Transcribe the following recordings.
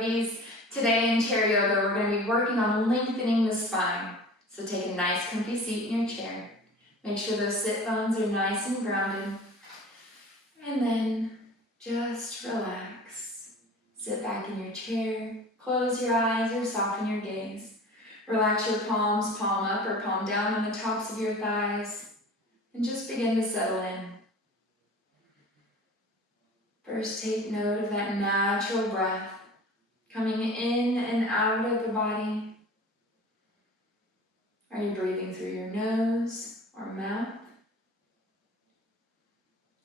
yogis. Today in chair yoga, we're going to be working on lengthening the spine. So take a nice comfy seat in your chair. Make sure those sit bones are nice and grounded. And then just relax. Sit back in your chair, close your eyes or soften your gaze. Relax your palms, palm up or palm down on the tops of your thighs. And just begin to settle in. First, take note of that natural breath coming in and out of the body. Are you breathing through your nose or mouth?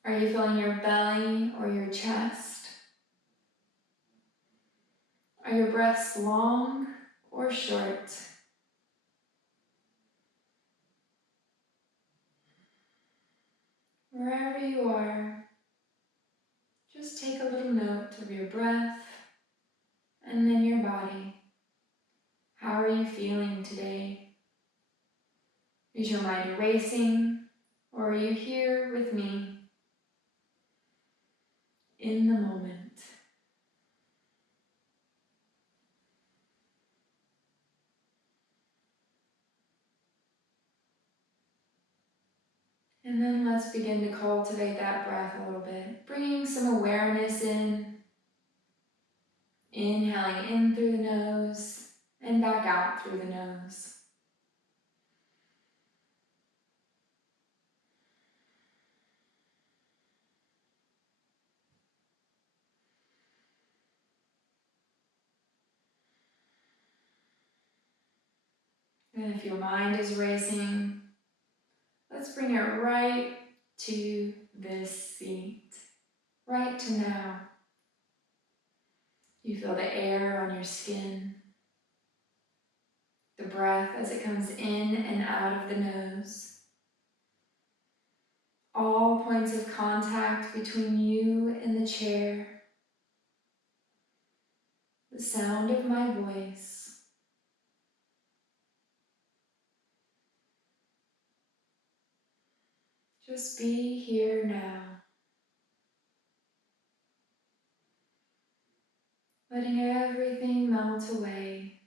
Are you feeling your belly or your chest? Are your breaths long or short? Wherever you are, just take a little note of your breath and then your body. How are you feeling today? Is your mind racing, or are you here with me in the moment? And then let's begin to cultivate that breath a little bit, bringing some awareness in. Inhaling in through the nose and back out through the nose. And if your mind is racing, let's bring it right to this seat, right to now. You feel the air on your skin, the breath as it comes in and out of the nose. All points of contact between you and the chair. The sound of my voice. Just be here now. Letting everything melt away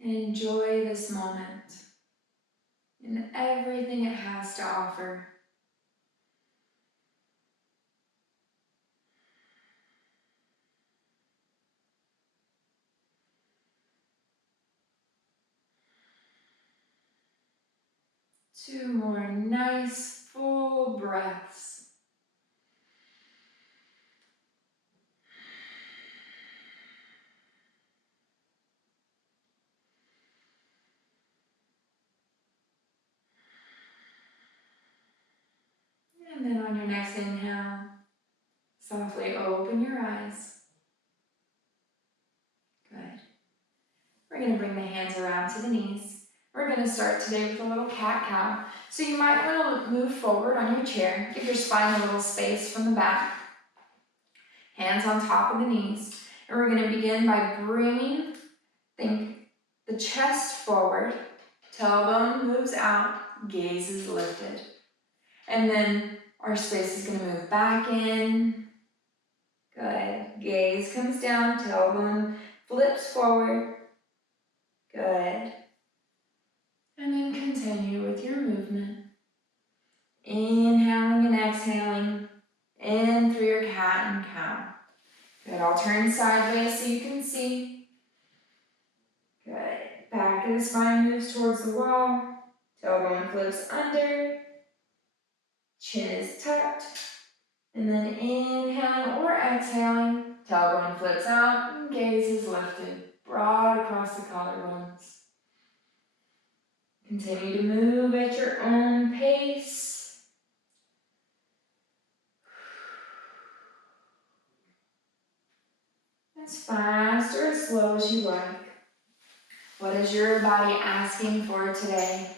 and enjoy this moment and everything it has to offer. Two more nice full breaths. And then on your next inhale, softly open your eyes. Good. We're going to bring the hands around to the knees. We're going to start today with a little cat-cow. So you might want to move forward on your chair, give your spine a little space from the back. Hands on top of the knees. And we're going to begin by bringing, the chest forward, tailbone moves out, gaze is lifted. And then our space is going to move back in. Good. Gaze comes down, tailbone flips forward. Good. And then continue with your movement. Inhaling and exhaling in through your cat and cow. Good. I'll turn sideways so you can see. Good. Back of the spine moves towards the wall. Tailbone flips under. Chin is tucked. And then inhaling or exhaling, tailbone flips out and gaze is lifted, broad across the collarbones. Continue to move at your own pace. As fast or as slow as you like. What is your body asking for today?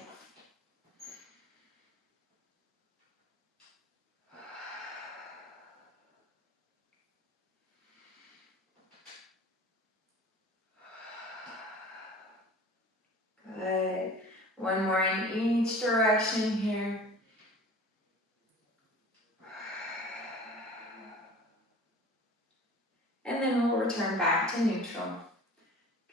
Good. One more in each direction here. And then we'll return back to neutral.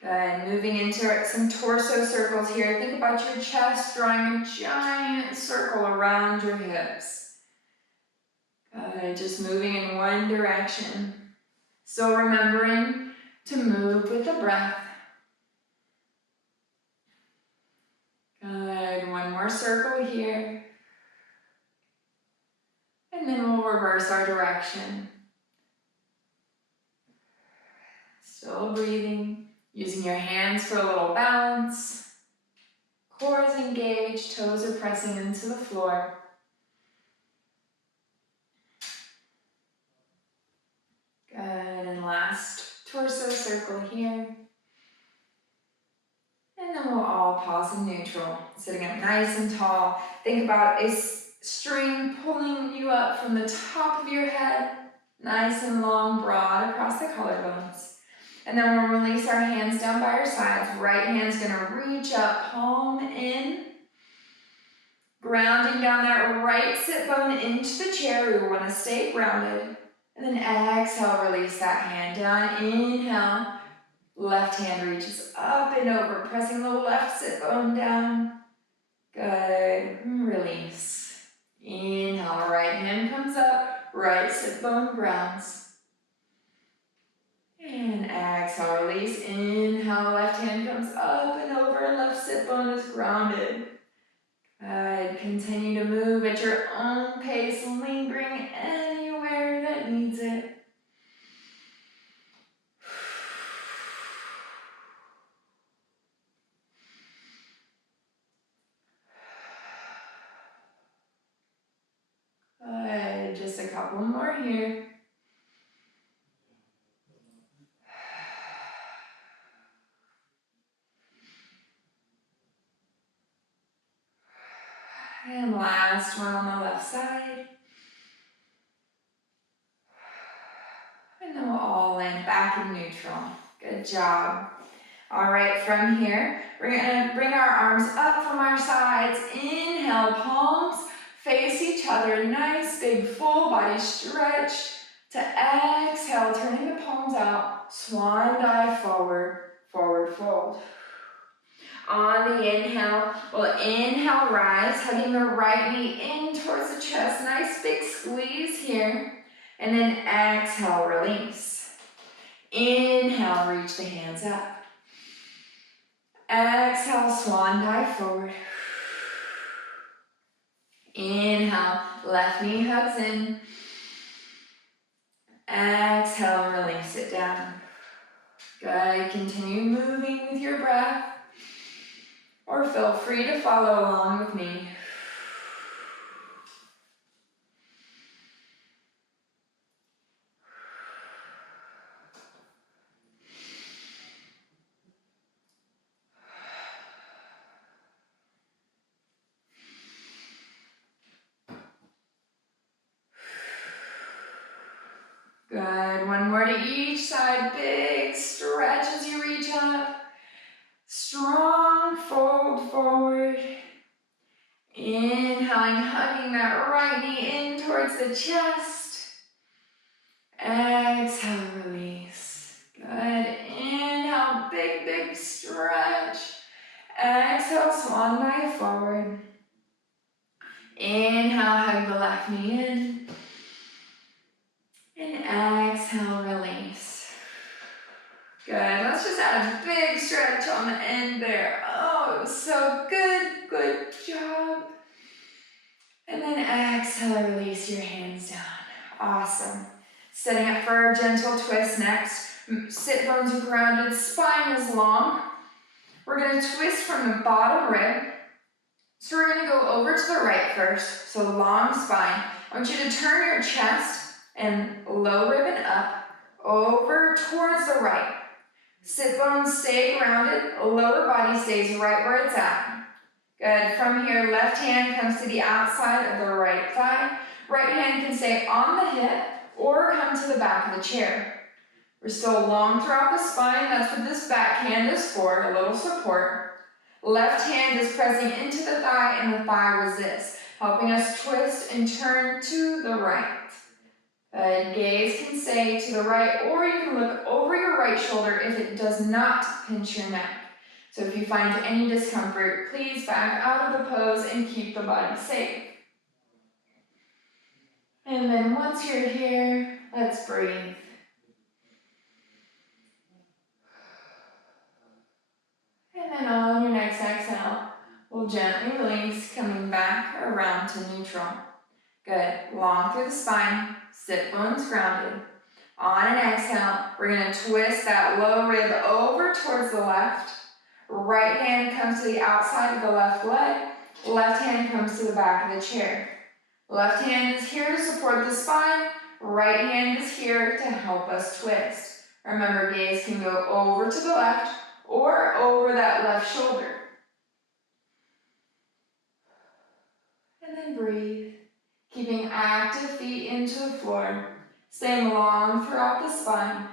Good, moving into some torso circles here. Think about your chest drawing a giant circle around your hips. Good, just moving in one direction. Still remembering to move with the breath. Good, one more circle here. And then we'll reverse our direction. Still breathing, using your hands for a little balance. Core is engaged, toes are pressing into the floor. Good, and last torso circle here. And then we'll all pause in neutral, sitting up nice and tall. Think about a string pulling you up from the top of your head, nice and long, broad across the collarbones. And then we'll release our hands down by our sides. Right hand's gonna reach up, palm in. Grounding down that right sit bone into the chair. We wanna stay grounded. And then exhale, release that hand down. Inhale, left hand reaches up and over, pressing the left sit bone down. Good, release. Inhale, right hand comes up, right sit bone grounds. And exhale, release. Inhale, left hand comes up and over, left sit bone is grounded. Good, continue to move at your own pace, lingering anywhere that needs it. Good, just a couple more here. And last one on the left side. And then we'll all land back in neutral. Good job. All right, from here, we're gonna bring our arms up from our sides. Inhale, palms face each other. Nice big full body stretch. To exhale, turning the palms out. Swan dive forward, forward fold. On the inhale, we'll inhale, rise, hugging the right knee in towards the chest. Nice big squeeze here. And then exhale, release. Inhale, reach the hands up. Exhale, swan dive forward. Inhale, left knee hugs in. Exhale, release it down. Good, continue moving with your breath. Or feel free to follow along with me. Good, one more to each side. Big stretch as you reach up. Strong fold forward. Inhaling, hugging that right knee in towards the chest. Exhale, release. Good, inhale, big, big stretch. Exhale, swan dive forward. Inhale, hug the left knee in. And exhale, release. Good, let's just add a big stretch on the end there. Oh, it was so good, good job. And then exhale, release your hands down. Awesome. Setting up for our gentle twist next. Sit bones are grounded, spine is long. We're gonna twist from the bottom rib. So we're gonna go over to the right first, so long spine. I want you to turn your chest and low rib and up, over towards the right. Sit bones stay grounded, lower body stays right where it's at. Good, from here, left hand comes to the outside of the right thigh. Right hand can stay on the hip or come to the back of the chair. We're still long throughout the spine, that's what this back hand is for, a little support. Left hand is pressing into the thigh and the thigh resists, helping us twist and turn to the right. Good. Gaze can stay to the right, or you can look over your right shoulder if it does not pinch your neck. So if you find any discomfort, please back out of the pose and keep the body safe. And then once you're here, let's breathe. And then on your next exhale, we'll gently release, coming back around to neutral. Good. Long through the spine, sit bones grounded. On an exhale, we're going to twist that low rib over towards the left. Right hand comes to the outside of the left leg. Left hand comes to the back of the chair. Left hand is here to support the spine. Right hand is here to help us twist. Remember, gaze can go over to the left or over that left shoulder. And then breathe, keeping active feet into the floor, staying long throughout the spine.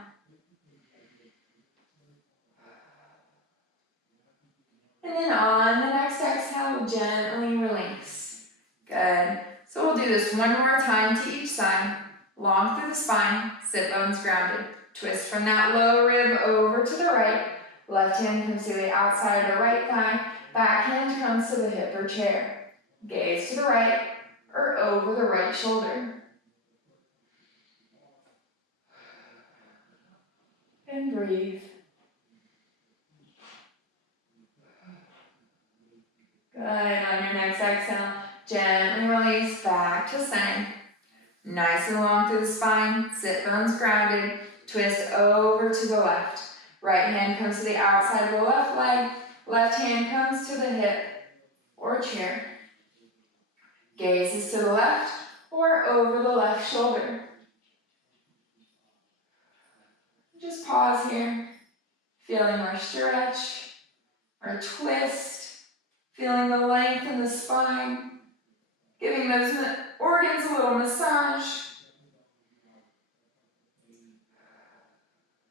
And then on the next exhale, we'll gently release. Good. So we'll do this one more time to each side. Long through the spine, sit bones grounded. Twist from that low rib over to the right. Left hand comes to the outside of the right thigh. Back hand comes to the hip or chair. Gaze to the right or over the right shoulder. And breathe. Good. On your next exhale, gently release back to center. Nice and long through the spine. Sit bones grounded. Twist over to the left. Right hand comes to the outside of the left leg. Left hand comes to the hip or chair. Gaze is to the left or over the left shoulder. Just pause here, feeling our stretch, our twist, feeling the length in the spine, giving those organs a little massage.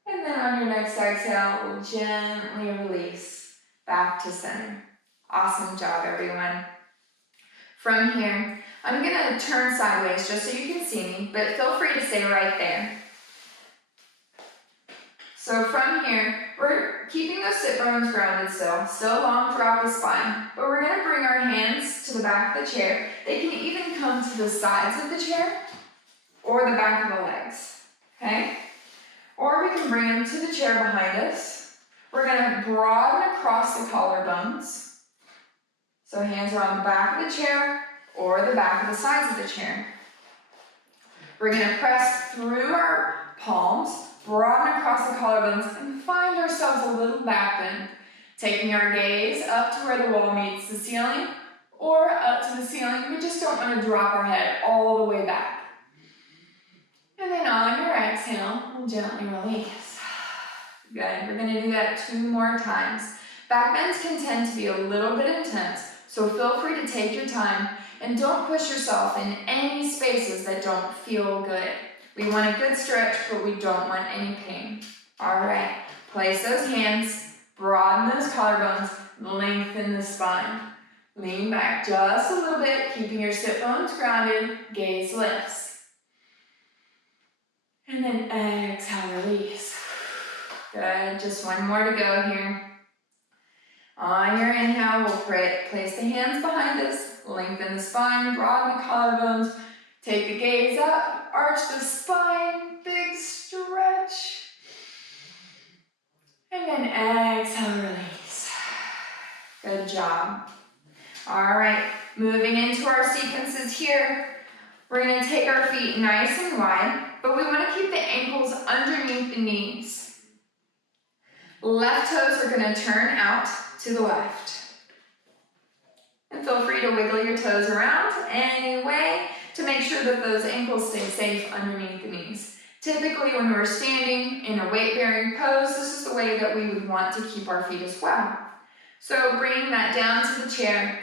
And then on your next exhale, we'll gently release back to center. Awesome job, everyone. From here, I'm going to turn sideways just so you can see me, but feel free to stay right there. So from here, we're keeping those sit bones grounded still long throughout the spine, but we're going to bring our hands to the back of the chair. They can even come to the sides of the chair or the back of the legs, okay? Or we can bring them to the chair behind us. We're going to broaden across the collarbones. So hands are on the back of the chair or the back of the sides of the chair. We're going to press through our palms, broaden across the collarbones, and find ourselves a little back bend. Taking our gaze up to where the wall meets the ceiling or up to the ceiling. We just don't want to drop our head all the way back. And then on your exhale, we'll gently release. Good. We're going to do that 2 more times. Back bends can tend to be a little bit intense, so feel free to take your time and don't push yourself in any spaces that don't feel good. We want a good stretch, but we don't want any pain. All right, place those hands, broaden those collarbones, lengthen the spine. Lean back just a little bit, keeping your sit bones grounded, gaze lifts. And then exhale, release. Good, just 1 more to go here. On your inhale, we'll place the hands behind us, lengthen the spine, broaden the collarbones, take the gaze up, arch the spine, big stretch. And then exhale, release. Good job. All right, moving into our sequences here. We're going to take our feet nice and wide, but we want to keep the ankles underneath the knees. Left toes are going to turn out to the left. And feel free to wiggle your toes around any way to make sure that those ankles stay safe underneath the knees. Typically, when we're standing in a weight-bearing pose, this is the way that we would want to keep our feet as well. So bringing that down to the chair,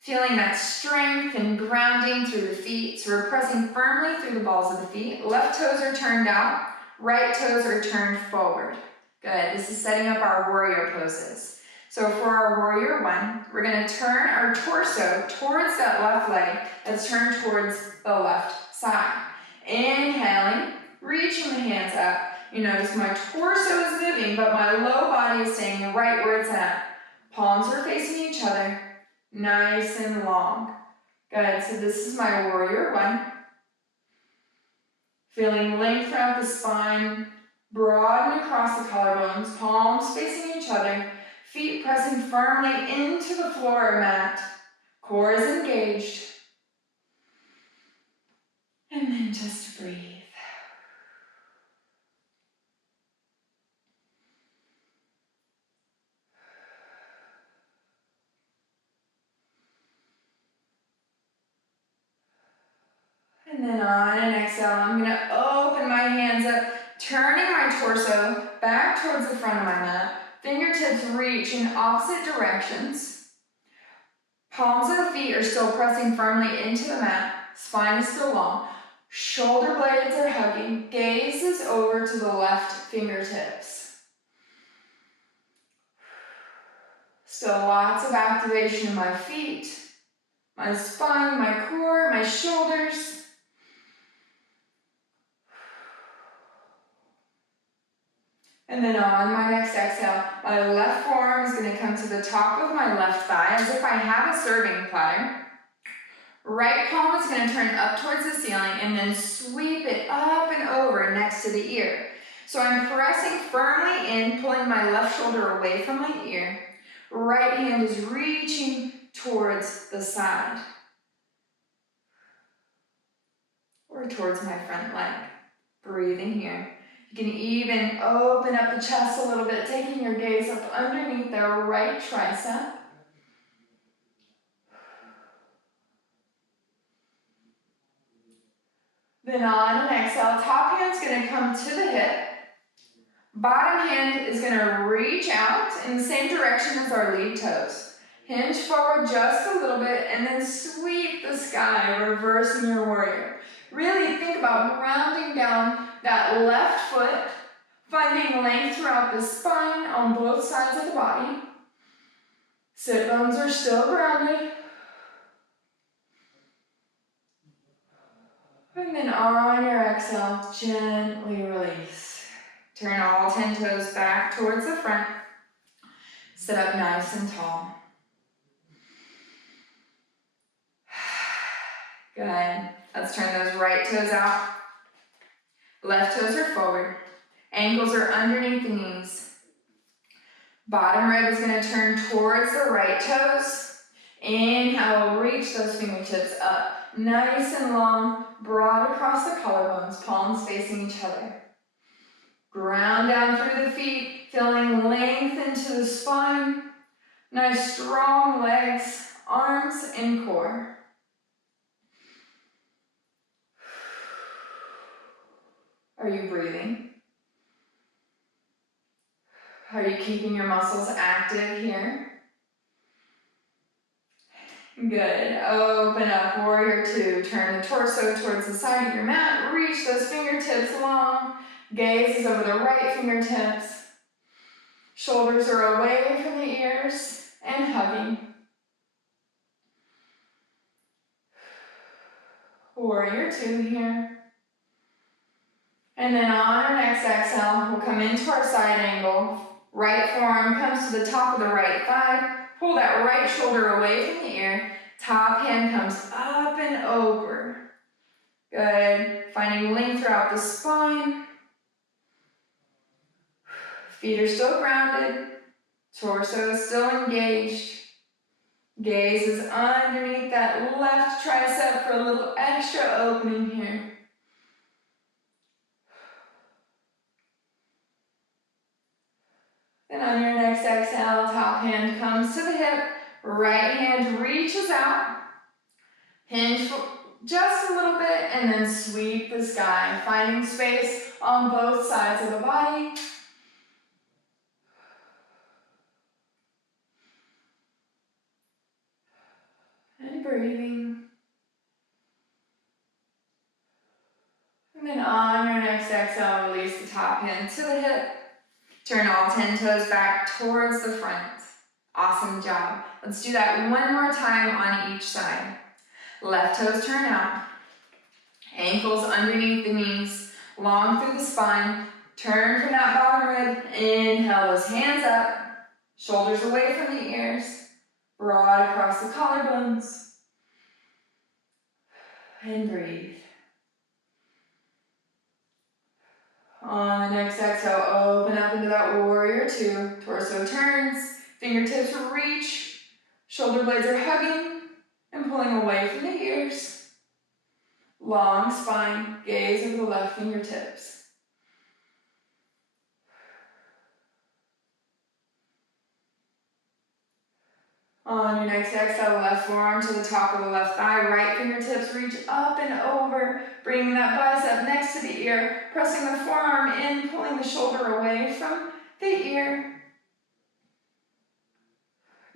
feeling that strength and grounding through the feet. So we're pressing firmly through the balls of the feet. Left toes are turned out, right toes are turned forward. Good, this is setting up our warrior poses. So for our warrior 1, we're going to turn our torso towards that left leg that's turned towards the left side. Inhaling, reaching the hands up. You notice my torso is moving, but my low body is staying right where it's at. Palms are facing each other, nice and long. Good, so this is my warrior one. Feeling length throughout the spine, broaden across the collarbones, palms facing each other, feet pressing firmly into the floor or mat. Core is engaged. And then just breathe. And then on an exhale, I'm going to open my hands up, turning my torso back towards the front of my mat. Fingertips reach in opposite directions. Palms of the feet are still pressing firmly into the mat. Spine is still long. Shoulder blades are hugging. Gaze is over to the left fingertips. Still lots of activation in my feet, my spine, my core, my shoulders. And then on my next exhale, my left forearm is going to come to the top of my left thigh as if I have a serving platter. Right palm is going to turn up towards the ceiling and then sweep it up and over next to the ear. So I'm pressing firmly in, pulling my left shoulder away from my ear. Right hand is reaching towards the side or towards my front leg. Breathing here. You can even open up the chest a little bit, taking your gaze up underneath the right tricep. Then on an exhale, top hand's going to come to the hip. Bottom hand is going to reach out in the same direction as our lead toes. Hinge forward just a little bit and then sweep the sky, reversing your warrior. Really think about rounding down that left foot, finding length throughout the spine on both sides of the body. Sit bones are still grounded. And then on your exhale, gently release. Turn all 10 toes back towards the front. Sit up nice and tall. Good. Let's turn those right toes out. Left toes are forward. Ankles are underneath the knees. Bottom rib is going to turn towards the right toes. Inhale, reach those fingertips up. Nice and long, broad across the collarbones, palms facing each other. Ground down through the feet, feeling length into the spine. Nice strong legs, arms, and core. Are you breathing? Are you keeping your muscles active here? Good. Open up, warrior two. Turn the torso towards the side of your mat. Reach those fingertips long. Gaze is over the right fingertips. Shoulders are away from the ears and hugging. Warrior two here. And then on our next exhale, we'll come into our side angle. Right forearm comes to the top of the right thigh. Pull that right shoulder away from the ear. Top hand comes up and over. Good. Finding length throughout the spine. Feet are still grounded. Torso is still engaged. Gaze is underneath that left tricep for a little extra opening here. And on your next exhale, top hand comes to the hip, right hand reaches out, hinge just a little bit, and then sweep the sky, finding space on both sides of the body. And breathing. And then on your next exhale, release the top hand to the hip. Turn all 10 toes back towards the front. Awesome job. Let's do that one more time on each side. Left toes turn out. Ankles underneath the knees, long through the spine. Turn from that bottom rib. Inhale those hands up. Shoulders away from the ears. Broad across the collarbones. And breathe. On the next exhale, open up into that warrior two. Torso turns, fingertips reach, shoulder blades are hugging and pulling away from the ears. Long spine, gaze over the left fingertips. On your next exhale, left forearm to the top of the left thigh, right fingertips reach up and over, bringing that bicep next to the ear, pressing the forearm in, pulling the shoulder away from the ear.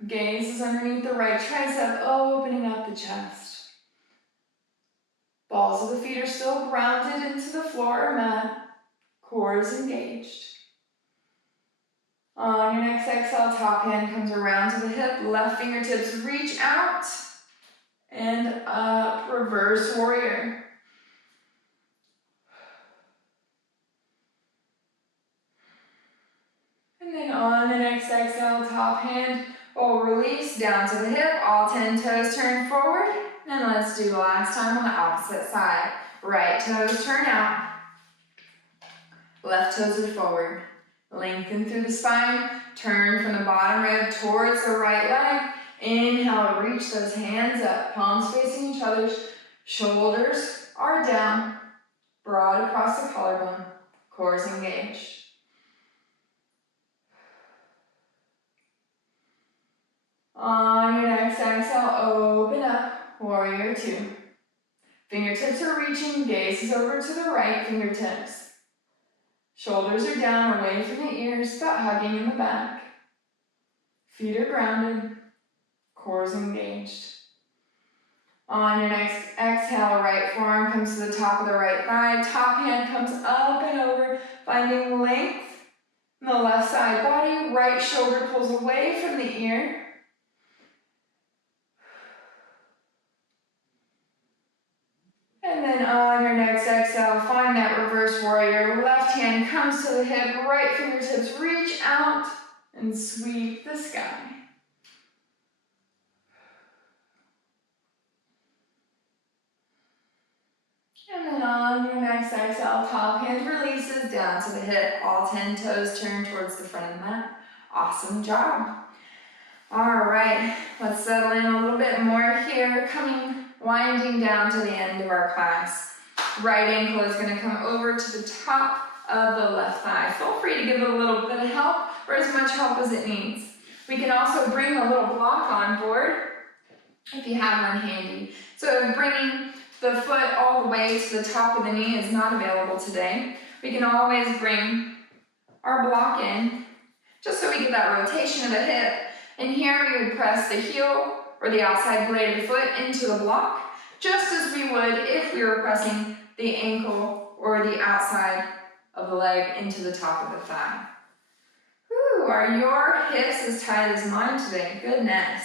Gaze is underneath the right tricep, opening up the chest. Balls of the feet are still grounded into the floor or mat. Core is engaged. On your next exhale, top hand comes around to the hip, left fingertips reach out and up, reverse warrior. And then on the next exhale, top hand will release down to the hip, all 10 toes turn forward. And let's do the last time on the opposite side. Right toes turn out, left toes are forward. Lengthen through the spine, turn from the bottom rib towards the right leg. Inhale, reach those hands up, palms facing each other, shoulders are down, broad across the collarbone, core is engaged. On your next exhale, open up, warrior two. Fingertips are reaching, gaze is over to the right fingertips. Shoulders are down, away from the ears, but hugging in the back. Feet are grounded, core is engaged. On your next exhale, right forearm comes to the top of the right thigh, top hand comes up and over, finding length in the left side body, right shoulder pulls away from the ear. And then on your next exhale, find that reverse warrior. Left hand comes to the hip, right fingertips reach out and sweep the sky. And then on your next exhale, top hand releases down to the hip, all 10 toes turn towards the front of the mat. Awesome job. All right, let's settle in a little bit more here, winding down to the end of our class. Right ankle is going to come over to the top of the left thigh. Feel free to give it a little bit of help or as much help as it needs. We can also bring a little block on board if you have one handy. So bringing the foot all the way to the top of the knee is not available today. We can always bring our block in just so we get that rotation of the hip. And here we would press the heel or the outside blade of the foot into the block, just as we would if we were pressing the ankle or the outside of the leg into the top of the thigh. Whew, are your hips as tight as mine today? Goodness.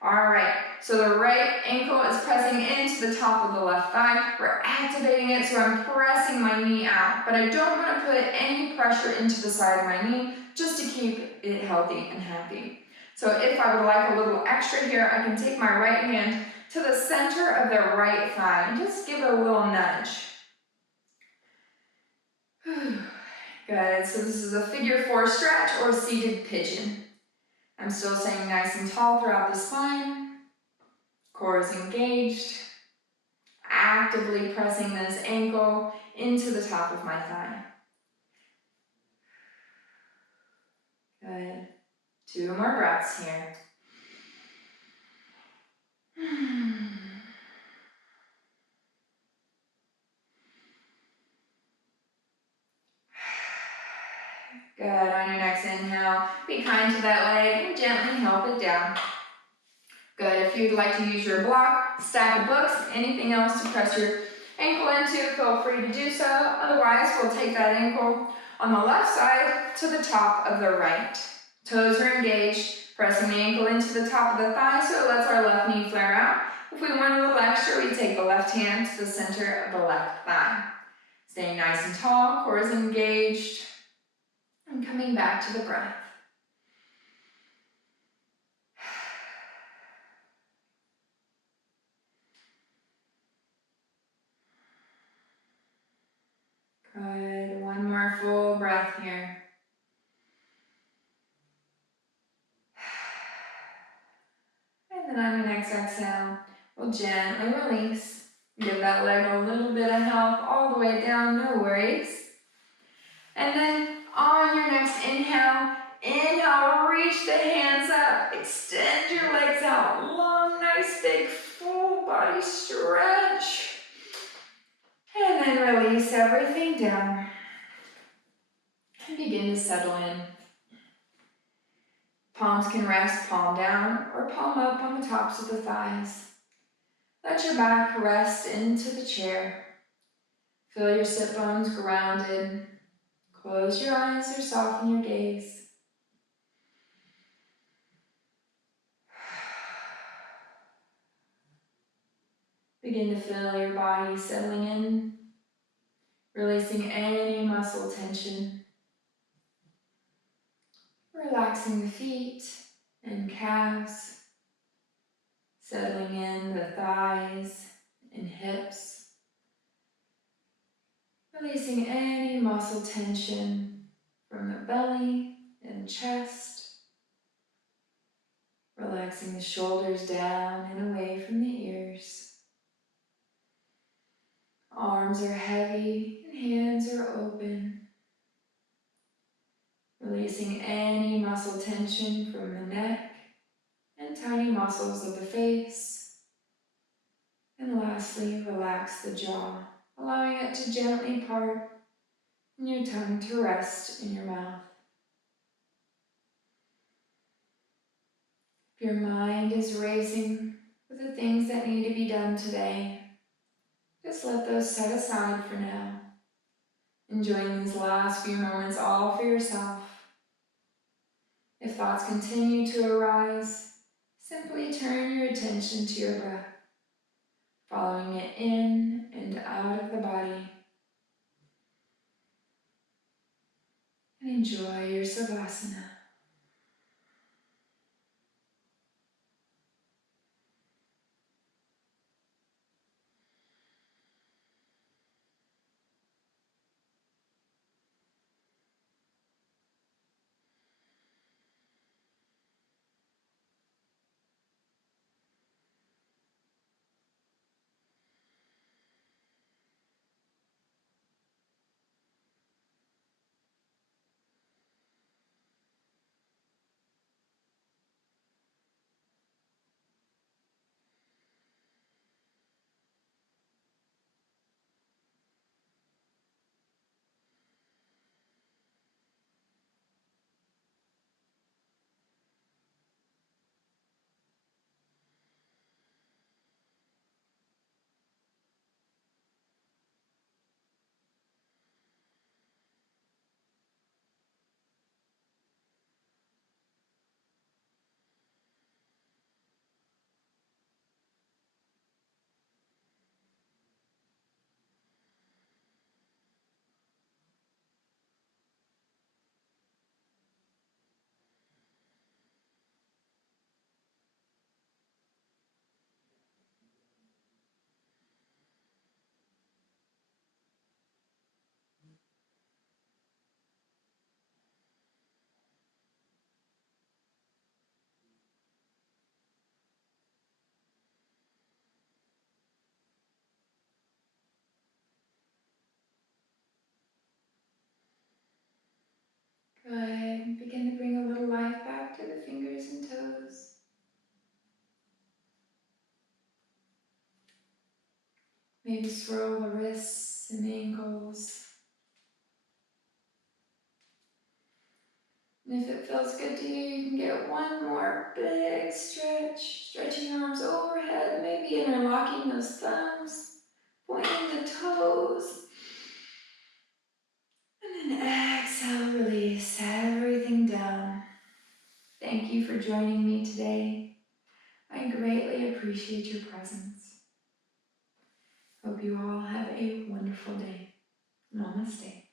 All right, so the right ankle is pressing into the top of the left thigh. We're activating it, so I'm pressing my knee out, but I don't want to put any pressure into the side of my knee, just to keep it healthy and happy. So if I would like a little extra here, I can take my right hand to the center of the right thigh and just give it a little nudge. Good, so this is a figure 4 stretch or seated pigeon. I'm still staying nice and tall throughout the spine. Core is engaged. Actively pressing this ankle into the top of my thigh. Good. 2 more breaths here. Good, on your next inhale, be kind to that leg and gently help it down. Good, if you'd like to use your block, stack of books, anything else to press your ankle into, feel free to do so. Otherwise, we'll take that ankle on the left side to the top of the right. Toes are engaged, pressing the ankle into the top of the thigh so it lets our left knee flare out. If we want a little extra, we take the left hand to the center of the left thigh. Staying nice and tall, core is engaged, and coming back to the breath. Good, one more full breath here. And then on your next exhale, we'll gently release. Give that leg a little bit of help all the way down, no worries. And then on your next inhale, reach the hands up, extend your legs out, long, nice, big, full body stretch. And then release everything down. And begin to settle in. Palms can rest palm down or palm up on the tops of the thighs. Let your back rest into the chair. Feel your sit bones grounded. Close your eyes or soften your gaze. Begin to feel your body settling in, releasing any muscle tension. Relaxing the feet and calves, settling in the thighs and hips. Releasing any muscle tension from the belly and chest. Relaxing the shoulders down and away from the ears. Arms are heavy and hands are open. Releasing any muscle tension from the neck and tiny muscles of the face. And lastly, relax the jaw, allowing it to gently part and your tongue to rest in your mouth. If your mind is racing with the things that need to be done today, just let those set aside for now. Enjoying these last few moments all for yourself. If thoughts continue to arise, simply turn your attention to your breath, following it in and out of the body. And enjoy your Savasana. Good. Begin to bring a little life back to the fingers and toes. Maybe swirl the wrists and ankles. And if it feels good to you, you can get one more big stretch. Stretching your arms overhead, maybe interlocking those thumbs, pointing the toes. And then exhale, release everything down. Thank you for joining me today. I I greatly appreciate your presence. Hope you all have a wonderful day. Namaste.